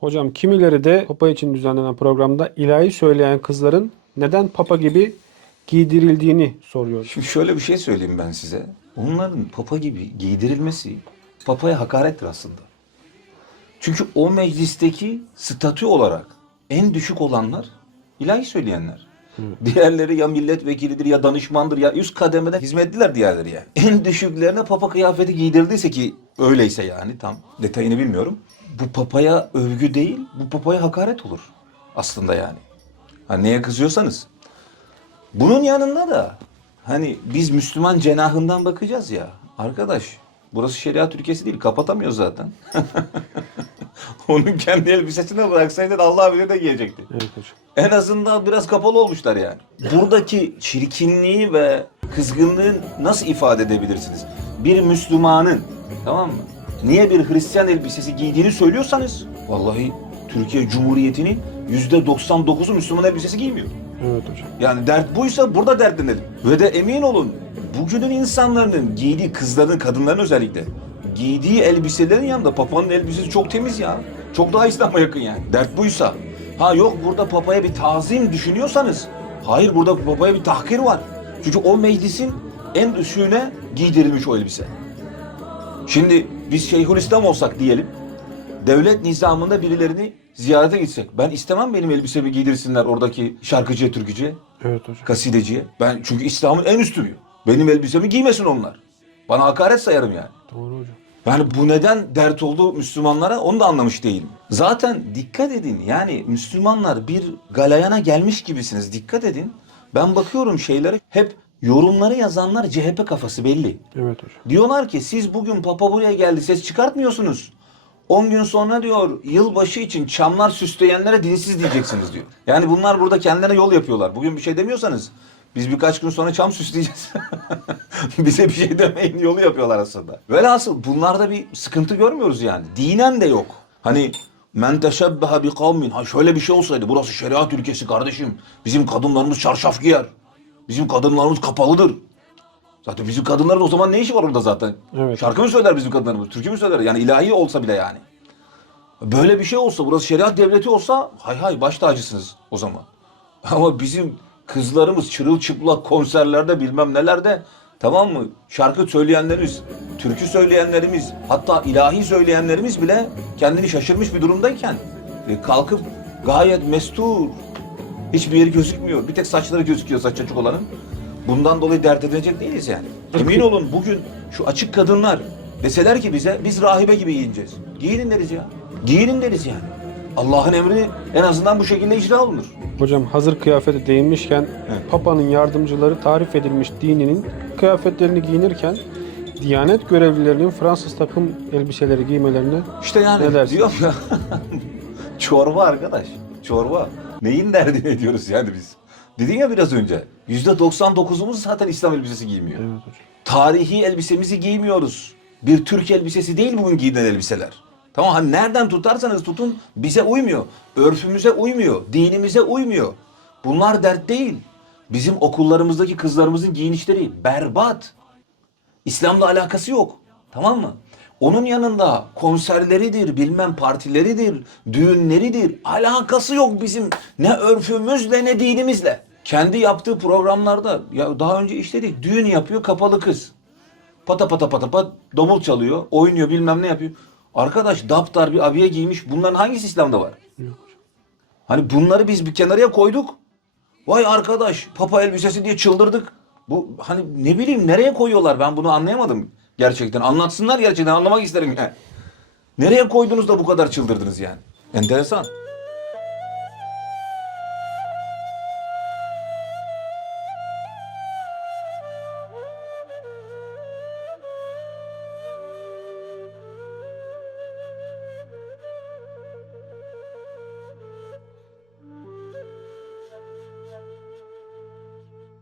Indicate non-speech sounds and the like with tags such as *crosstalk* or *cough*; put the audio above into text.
Hocam kimileri de Papa için düzenlenen programda ilahi söyleyen kızların neden Papa gibi giydirildiğini soruyor. Şimdi şöyle bir şey söyleyeyim ben size. Onların papa gibi giydirilmesi papaya hakarettir aslında. Çünkü o meclisteki statü olarak en düşük olanlar ilahi söyleyenler. Diğerleri ya milletvekilidir ya danışmandır ya üst kademede hizmetliler diğerleri yani. En düşüklerine papa kıyafeti giydirdiyse ki öyleyse yani tam detayını bilmiyorum. Bu papaya övgü değil, bu papaya hakaret olur aslında yani. Ha neye kızıyorsanız. Bunun yanında da hani biz Müslüman cenahından bakacağız ya. Arkadaş burası şeriat ülkesi değil kapatamıyor zaten. *laughs* *laughs* Onun kendi elbisesine bıraksaydın Allah bilir de giyecekti. Evet hocam. En azından biraz kapalı olmuşlar yani. Buradaki çirkinliği ve kızgınlığı nasıl ifade edebilirsiniz? Bir Müslümanın tamam mı? Niye bir Hristiyan elbisesi giydiğini söylüyorsanız vallahi Türkiye Cumhuriyeti'nin yüzde 99'u Müslüman elbisesi giymiyor. Evet hocam. Yani dert buysa burada dertlenelim. Ve de emin olun bugünün insanların giydiği kızların, kadınların özellikle giydiği elbiselerin yanında papanın elbisesi çok temiz ya. Çok daha İslam'a yakın yani. Dert buysa. Ha yok burada papaya bir tazim düşünüyorsanız. Hayır burada papaya bir tahkir var. Çünkü o meclisin en düşüğüne giydirilmiş o elbise. Şimdi biz Şeyhülislam olsak diyelim. Devlet nizamında birilerini ziyarete gitsek. Ben istemem benim elbisemi giydirsinler oradaki şarkıcıya, türkücüye, Evet hocam. kasideciye. Ben çünkü İslam'ın en üstüyüm. Benim elbisemi giymesin onlar. Bana hakaret sayarım yani. Doğru hocam. Yani bu neden dert oldu Müslümanlara onu da anlamış değilim. Zaten dikkat edin yani Müslümanlar bir galayana gelmiş gibisiniz dikkat edin. Ben bakıyorum şeylere hep yorumları yazanlar CHP kafası belli. Evet hocam. Diyorlar ki siz bugün Papa buraya geldi ses çıkartmıyorsunuz. 10 gün sonra diyor yılbaşı için çamlar süsleyenlere dinsiz diyeceksiniz diyor. Yani bunlar burada kendilerine yol yapıyorlar. Bugün bir şey demiyorsanız biz birkaç gün sonra çam süsleyeceğiz. *laughs* Bize bir şey demeyin yolu yapıyorlar aslında. Velhasıl bunlarda bir sıkıntı görmüyoruz yani. Dinen de yok. Hani men teşebbehe bi kavmin. Ha şöyle bir şey olsaydı burası şeriat ülkesi kardeşim. Bizim kadınlarımız çarşaf giyer. Bizim kadınlarımız kapalıdır. Zaten bizim kadınların o zaman ne işi var orada zaten? Evet. Şarkı mı söyler bizim kadınlarımız? Türkü mü söyler? Yani ilahi olsa bile yani. Böyle bir şey olsa, burası şeriat devleti olsa hay hay baş tacısınız o zaman. *laughs* Ama bizim kızlarımız çırılçıplak konserlerde bilmem nelerde tamam mı? Şarkı söyleyenlerimiz, türkü söyleyenlerimiz, hatta ilahi söyleyenlerimiz bile kendini şaşırmış bir durumdayken e, kalkıp gayet mestur, hiçbir yeri gözükmüyor. Bir tek saçları gözüküyor saç açık olanın. Bundan dolayı dert edecek değiliz yani. Emin olun bugün şu açık kadınlar deseler ki bize biz rahibe gibi giyineceğiz. Giyinin deriz ya. Giyinin deriz yani. Allah'ın emri en azından bu şekilde icra olunur. Hocam hazır kıyafete değinmişken Papa'nın yardımcıları tarif edilmiş dininin kıyafetlerini giyinirken Diyanet görevlilerinin Fransız takım elbiseleri giymelerine İşte yani Ne dersiniz? diyorum ya. *laughs* çorba arkadaş. Çorba. Neyin derdini ediyoruz yani biz? Dedin ya biraz önce. Yüzde 99'umuz zaten İslam elbisesi giymiyor. Evet hocam. Tarihi elbisemizi giymiyoruz. Bir Türk elbisesi değil bugün giyilen elbiseler. Tamam hani nereden tutarsanız tutun bize uymuyor. Örfümüze uymuyor. Dinimize uymuyor. Bunlar dert değil. Bizim okullarımızdaki kızlarımızın giyinişleri berbat. İslam'la alakası yok. Tamam mı? Onun yanında konserleridir, bilmem partileridir, düğünleridir. Alakası yok bizim ne örfümüzle ne dinimizle. Kendi yaptığı programlarda ya daha önce işledik. Düğün yapıyor kapalı kız. Pata pata pata pat davul çalıyor, oynuyor bilmem ne yapıyor. Arkadaş daptar bir abiye giymiş. Bunların hangisi İslam'da var? Yok. Hani bunları biz bir kenarıya koyduk. Vay arkadaş papa elbisesi diye çıldırdık. Bu hani ne bileyim nereye koyuyorlar ben bunu anlayamadım gerçekten. Anlatsınlar gerçekten anlamak isterim yani. Nereye koydunuz da bu kadar çıldırdınız yani? Enteresan.